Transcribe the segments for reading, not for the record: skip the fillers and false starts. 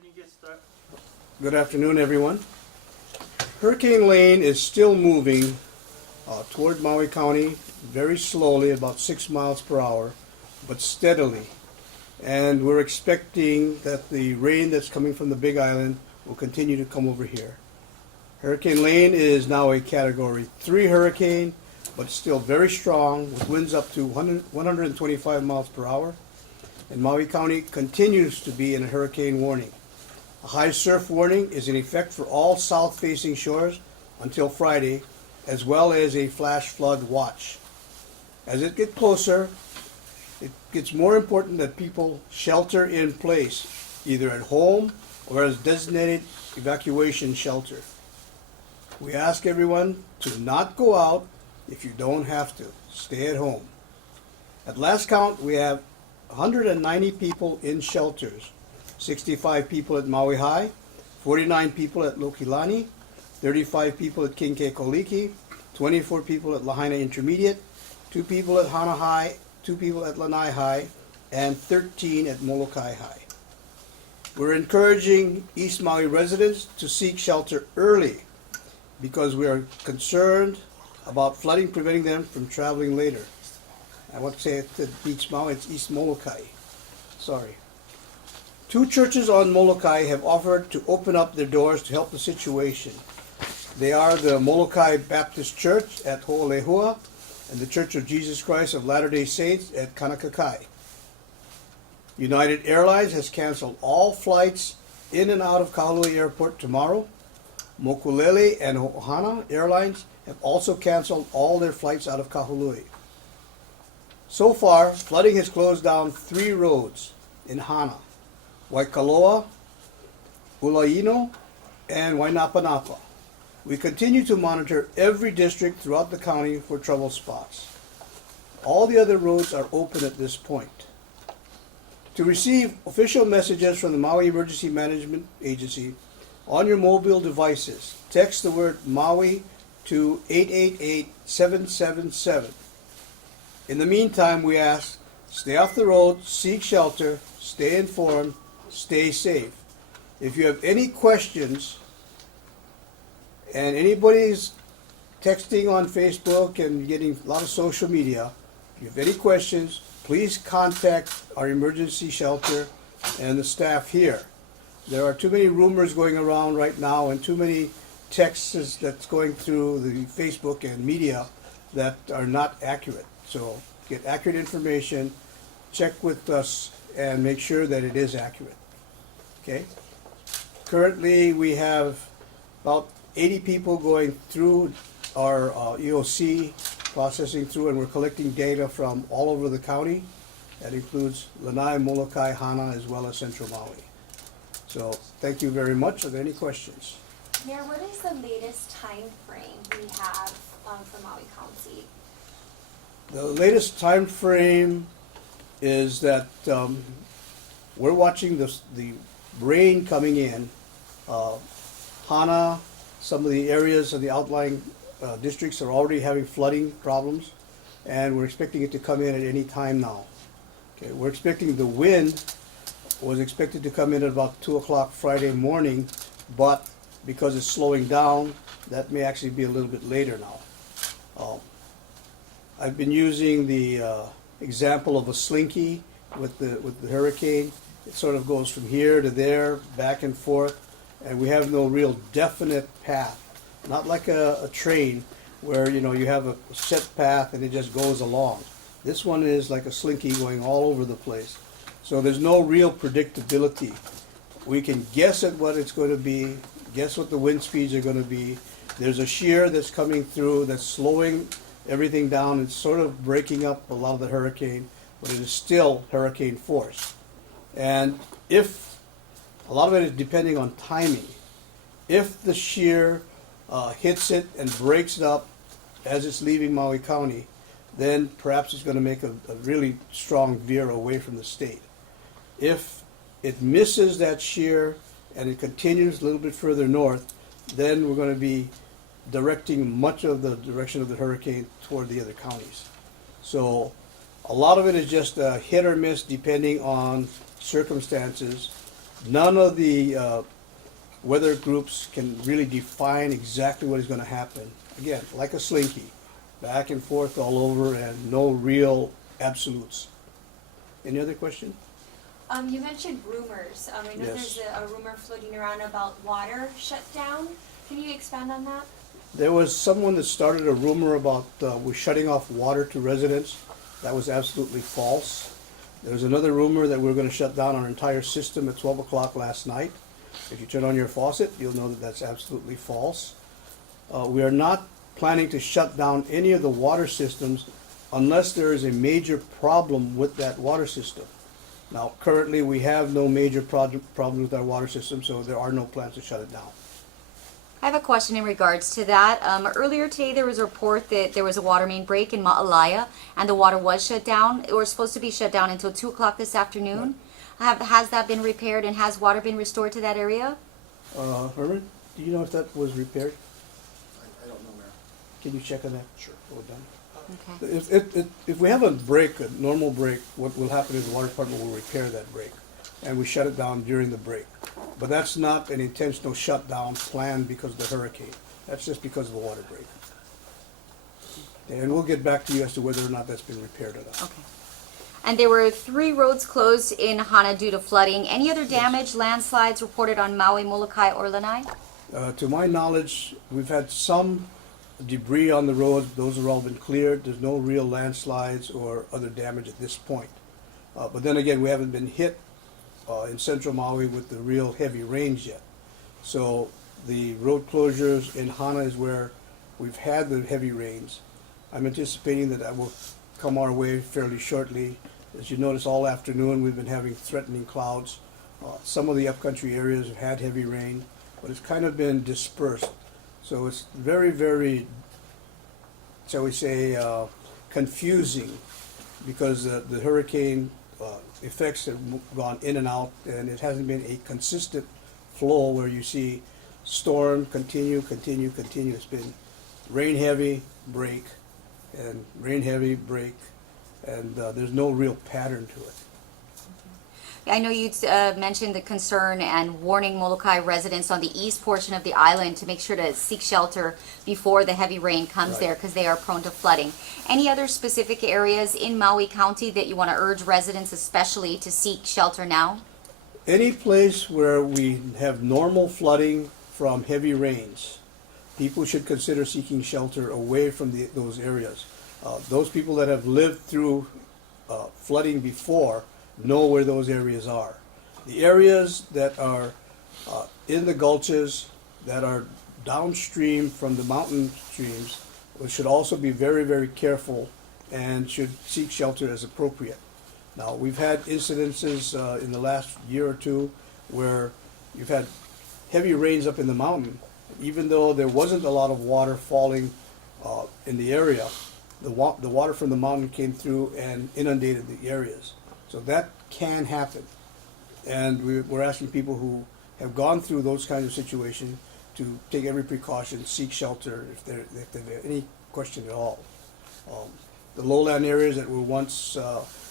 ahead and get started. Good afternoon, everyone. Hurricane Lane is still moving toward Maui County very slowly, about 6 miles per hour, but steadily. And we're expecting that the rain that's coming from the Big Island will continue to come over here. Hurricane Lane is now a Category 3 hurricane, but still very strong, with winds up to 125 miles per hour. And Maui County continues to be in a hurricane warning. A high surf warning is in effect for all south-facing shores until Friday, as well as a flash flood watch. As it gets closer, it gets more important that people shelter in place, either at home or as designated evacuation shelter. We ask everyone to not go out if you don't have to. Stay at home. At last count, we have 190 people in shelters. 65 people at Maui High, 49 people at Lokilani, 35 people at Kinkekoliki, 24 people at Lahaina Intermediate, 2 people at Hana High, 2 people at Lanai High, and 13 at Molokai High. We're encouraging East Maui residents to seek shelter early because we are concerned about flooding preventing them from traveling later. I want to say it's East Maui, it's East Molokai. Sorry. 2 churches on Molokai have offered to open up their doors to help the situation. They are the Molokai Baptist Church at Ho'olehua and the Church of Jesus Christ of Latter-day Saints at Kanakakai. United Airlines has canceled all flights in and out of Kahului Airport tomorrow. Mokulele and Ohana Airlines have also canceled all their flights out of Kahului. So far, flooding has closed down 3 roads in Hana: Waikoloa, Ulaino, and Wainapanapa. We continue to monitor every district throughout the county for trouble spots. All the other roads are open at this point. To receive official messages from the Maui Emergency Management Agency on your mobile devices, text the word Maui to 888-777. In the meantime, we ask, stay off the road, seek shelter, stay informed, stay safe. If you have any questions, and anybody's texting on Facebook and getting a lot of social media, if you have any questions, please contact our emergency shelter and the staff here. There are too many rumors going around right now and too many texts that's going through the Facebook and media that are not accurate. So get accurate information, check with us, and make sure that it is accurate. Okay? Currently, we have about 80 people going through our EOC, processing through, and we're collecting data from all over the county. That includes Lanai, Molokai, Hana, as well as Central Maui. So thank you very much. Are there any questions? Mayor, what is the latest time frame we have for Maui County? The latest time frame is that we're watching the rain coming in. Hana, some of the areas of the outlying districts are already having flooding problems, and we're expecting it to come in at any time now. Okay, we're expecting the wind was expected to come in at about 2 o'clock Friday morning, but because it's slowing down, that may actually be a little bit later now. I've been using the example of a slinky with the hurricane. It sort of goes from here to there, back and forth, and we have no real definite path. Not like a train where you have a set path and it just goes along. This one is like a slinky going all over the place. So there's no real predictability. We can guess at what it's going to be, guess what the wind speeds are going to be. There's a shear that's coming through that's slowing everything down. It's sort of breaking up a lot of the hurricane, but it is still hurricane force. And if a lot of it is depending on timing. If the shear hits it and breaks it up as it's leaving Maui County, then perhaps it's going to make a really strong veer away from the state. If it misses that shear and it continues a little bit further north, then we're going to be directing much of the direction of the hurricane toward the other counties. So a lot of it is just a hit or miss depending on circumstances. none of the weather groups can really define exactly what is going to happen. Again, like a slinky, back and forth all over, and no real absolutes. Any other question? You mentioned rumors. I know Yes. there's a rumor floating around about water shutdown. Can you expand on that? There was someone that started a rumor about we're shutting off water to residents. That was absolutely false. There was another rumor that we were going to shut down our entire system at 12 o'clock last night. If you turn on your faucet, you'll know that that's absolutely false. We are not planning to shut down any of the water systems unless there is a major problem with that water system. Now, currently, we have no major problem with our water system, so there are no plans to shut it down. I have a question in regards to that. Earlier today, there was a report that there was a water main break in Maui, and the water was shut down. It was supposed to be shut down until 2 o'clock this afternoon. Has that been repaired, and has water been restored to that area? Herman, do you know if that was repaired? I don't know, Mayor. Can you check on that? Sure. Well done. Okay. If we have a break, a normal break, what will happen is the water department will repair that break, and we shut it down during the break. But that's not an intentional shutdown planned because of the hurricane. That's just because of the water break. And we'll get back to you as to whether or not that's been repaired or not. Okay. And there were 3 roads closed in Hana due to flooding. Any other damage, landslides reported on Maui, Molokai, or Lanai? To my knowledge, we've had some debris on the roads. Those have all been cleared. There's no real landslides or other damage at this point. But then again, we haven't been hit in central Maui with the real heavy rains yet. So the road closures in Hana is where we've had the heavy rains. I'm anticipating that will come our way fairly shortly. As you notice, all afternoon we've been having threatening clouds. Some of the upcountry areas have had heavy rain, but it's kind of been dispersed. So it's very, very, shall we say, confusing because the hurricane effects have gone in and out, and it hasn't been a consistent flow where you see storm continue. It's been rain heavy, break, and rain heavy, break, and there's no real pattern to it. I know you mentioned the concern and warning Molokai residents on the east portion of the island to make sure to seek shelter before the heavy rain comes Right. there because they are prone to flooding. Any other specific areas in Maui County that you want to urge residents especially to seek shelter now? Any place where we have normal flooding from heavy rains, people should consider seeking shelter away from those areas. Those people that have lived through flooding before know where those areas are. The areas that are in the gulches, that are downstream from the mountain streams, we should also be very, very careful and should seek shelter as appropriate. Now, we've had incidences in the last year or two where you've had heavy rains up in the mountain. Even though there wasn't a lot of water falling in the area, the water from the mountain came through and inundated the areas. So that can happen. And we're asking people who have gone through those kinds of situations to take every precaution, seek shelter if they have any question at all. The lowland areas that were once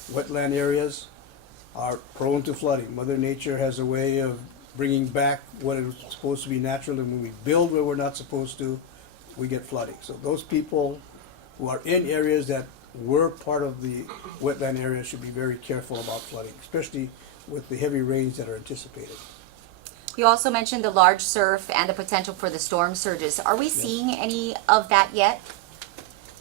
wetland areas are prone to flooding. Mother Nature has a way of bringing back what is supposed to be natural, and when we build where we're not supposed to, we get flooding. So those people who are in areas that were part of the wetland area should be very careful about flooding, especially with the heavy rains that are anticipated. You also mentioned the large surf and the potential for the storm surges. Are we seeing any of that yet?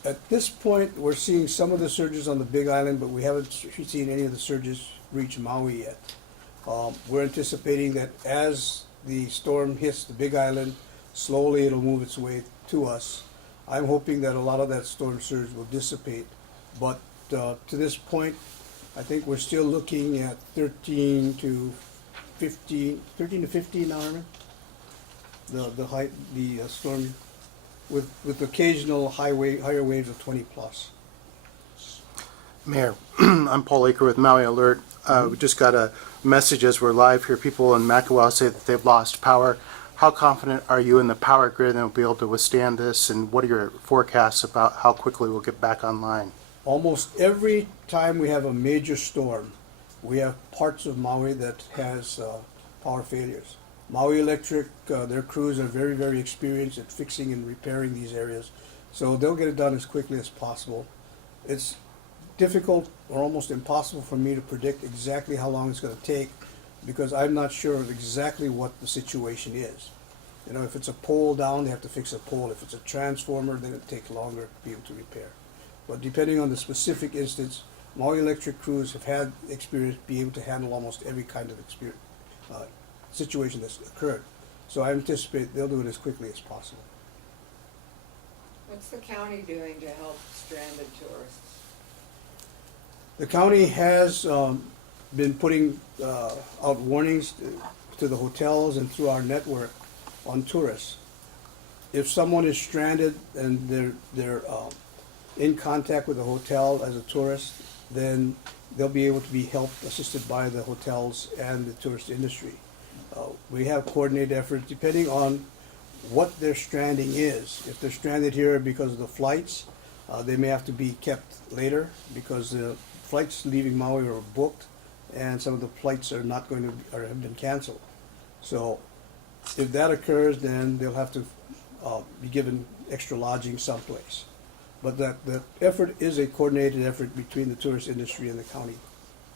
At this point, we're seeing some of the surges on the Big Island, but we haven't seen any of the surges reach Maui yet. We're anticipating that as the storm hits the Big Island, slowly it'll move its way to us. I'm hoping that a lot of that storm surge will dissipate, but to this point, I think we're still looking at 13 to 15 now, Herman? The height, the storm, with occasional higher waves of 20 plus. Mayor, I'm Paul Aker with Maui Alert. We just got a message as we're live here. People in Makawao say that they've lost power. How confident are you in the power grid and will be able to withstand this? And what are your forecasts about how quickly we'll get back online? Almost every time we have a major storm, we have parts of Maui that has power failures. Maui Electric, their crews are very, very experienced at fixing and repairing these areas, so they'll get it done as quickly as possible. It's difficult or almost impossible for me to predict exactly how long it's going to take because I'm not sure of exactly what the situation is. You know, if it's a pole down, they have to fix a pole. If it's a transformer, then it takes longer to be able to repair. But depending on the specific instance, Maui Electric crews have had experience be able to handle almost every kind of situation that's occurred. So I anticipate they'll do it as quickly as possible. What's the county doing to help stranded tourists? The county has been putting out warnings to the hotels and through our network on tourists. If someone is stranded and they're in contact with a hotel as a tourist, then they'll be able to be helped, assisted by the hotels and the tourist industry. We have coordinated efforts depending on what their stranding is. If they're stranded here because of the flights, they may have to be kept later because the flights leaving Maui are booked and some of the flights are not going to or have been canceled. So if that occurs, then they'll have to be given extra lodging someplace. But the effort is a coordinated effort between the tourist industry and the county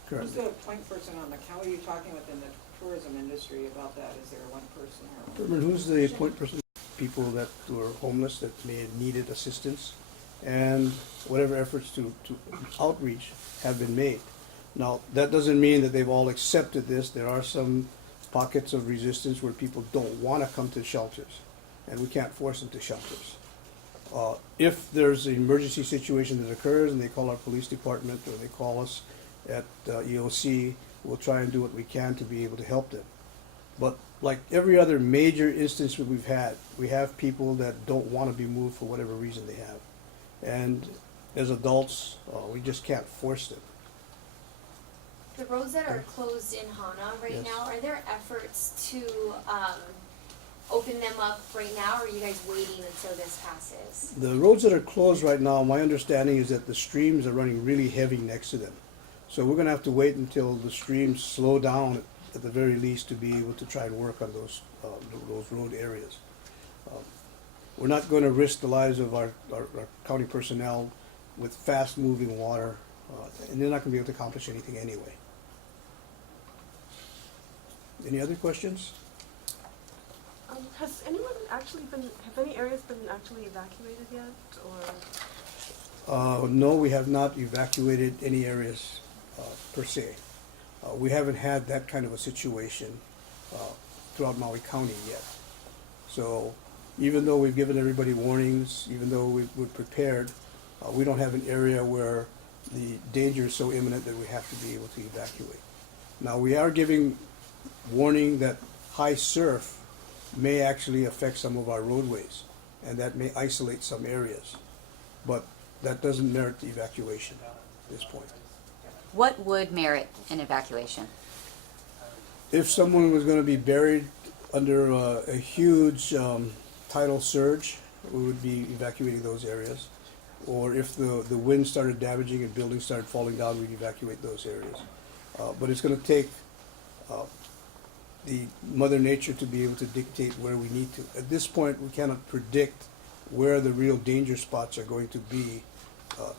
Who's currently. the point person on the county? Are you talking within the tourism industry about that? Is there one person or? Herman, who's the point person? People that were homeless that may have needed assistance, and whatever efforts to outreach have been made. Now, that doesn't mean that they've all accepted this. There are some pockets of resistance where people don't want to come to shelters, and we can't force them to shelters. If there's an emergency situation that occurs and they call our police department or they call us at EOC, we'll try and do what we can to be able to help them. But like every other major instance that we've had, we have people that don't want to be moved for whatever reason they have. And as adults, we just can't force them. The roads that are closed in Hana right Yes. now, are there efforts to open them up right now, or are you guys waiting until this passes? The roads that are closed right now, my understanding is that the streams are running really heavy next to them. So we're going to have to wait until the streams slow down at the very least to be able to try and work on those road areas. We're not going to risk the lives of our county personnel with fast-moving water, and they're not going to be able to accomplish anything anyway. Any other questions? Has anyone actually have any areas been actually evacuated yet, or? No, we have not evacuated any areas per se. We haven't had that kind of a situation throughout Maui County yet. So even though we've given everybody warnings, even though we're prepared, we don't have an area where the danger is so imminent that we have to be able to evacuate. Now, we are giving warning that high surf may actually affect some of our roadways, and that may isolate some areas. But that doesn't merit the evacuation at this point. What would merit an evacuation? If someone was going to be buried under a huge tidal surge, we would be evacuating those areas. Or if the wind started damaging and buildings started falling down, we'd evacuate those areas. But it's going to take the Mother Nature to be able to dictate where we need to. At this point, we cannot predict where the real danger spots are going to be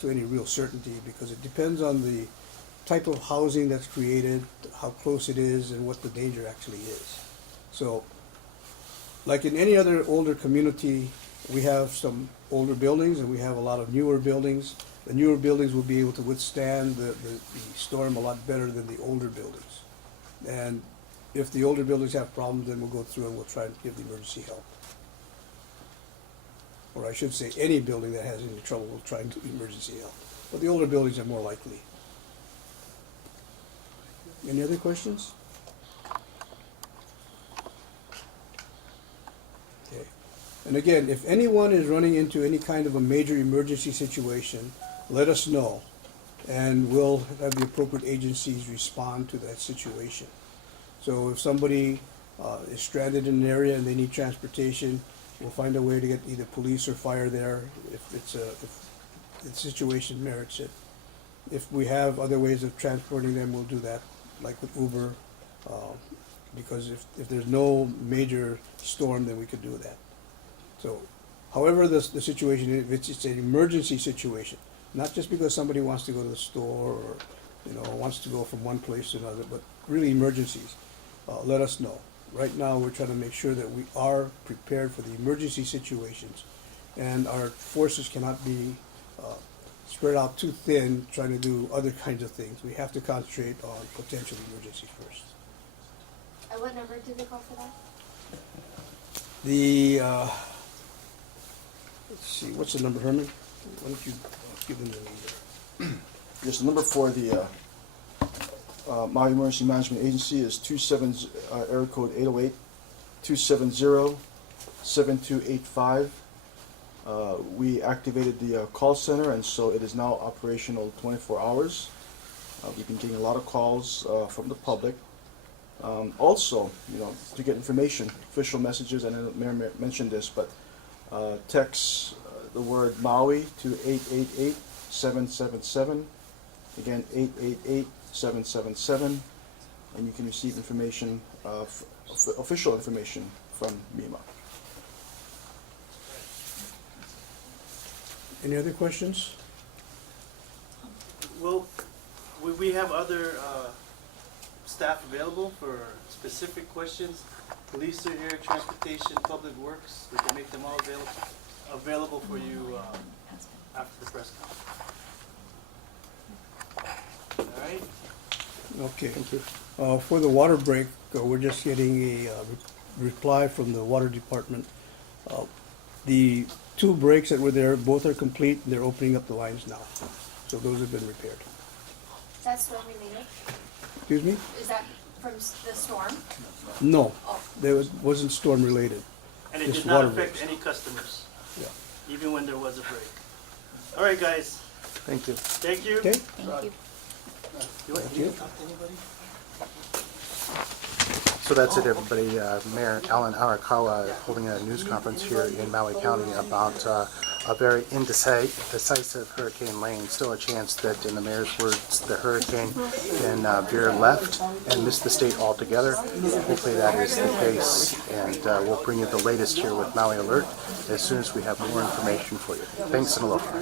to any real certainty, because it depends on the type of housing that's created, how close it is, and what the danger actually is. So, like in any other older community, we have some older buildings and we have a lot of newer buildings. The newer buildings will be able to withstand the storm a lot better than the older buildings. And if the older buildings have problems, then we'll go through and we'll try and give the emergency help. Or I should say, any building that has any trouble, we'll try and do emergency help. But the older buildings are more likely. Any other questions? Okay. And again, if anyone is running into any kind of a major emergency situation, let us know, and we'll have the appropriate agencies respond to that situation. So if somebody is stranded in an area and they need transportation, we'll find a way to get either police or fire there if the situation merits it. If we have other ways of transporting them, we'll do that, like with Uber, because if there's no major storm, then we could do that. So, however the situation, if it's an emergency situation, not just because somebody wants to go to the store or, wants to go from one place to another, but really emergencies, let us know. Right now, we're trying to make sure that we are prepared for the emergency situations, and our forces cannot be spread out too thin trying to do other kinds of things. We have to concentrate on potential emergencies first. And what number did they call for that? The, let's see, what's the number, Herman? Why don't you give them the number? Yes, the number for the Maui Emergency Management Agency is 27, area code 808-270-7285. We activated the call center, and so it is now operational 24 hours. We've been getting a lot of calls from the public. Also, to get information, official messages, and the Mayor mentioned this, but text the word Maui to 888-777. Again, 888-777, and you can receive information, official information from MEMA. Any other questions? Well, we have other staff available for specific questions. Police are here, transportation, public works. We can make them all available for you after the press conference. All right. Okay. Thank you. For the water break, we're just getting a reply from the water department. The two breaks that were there, both are complete. They're opening up the lines now. So those have been repaired. Is that storm related? Excuse me? Is that from the storm? No, Oh. there wasn't storm related. And it Just did not water affect breaks. any customers, Yeah. even when there was a break. All right, guys. Thank you. Thank you. Okay? Thank you. You want Thank you you. to talk to anybody? So that's it, everybody. Mayor Alan Arakawa holding a news conference here in Maui County about a very indecisive Hurricane Lane. Still a chance that, in the mayor's words, the hurricane can veer left and miss the state altogether. Hopefully that is the case, and we'll bring you the latest here with Maui Alert as soon as we have more information for you. Thanks and aloha.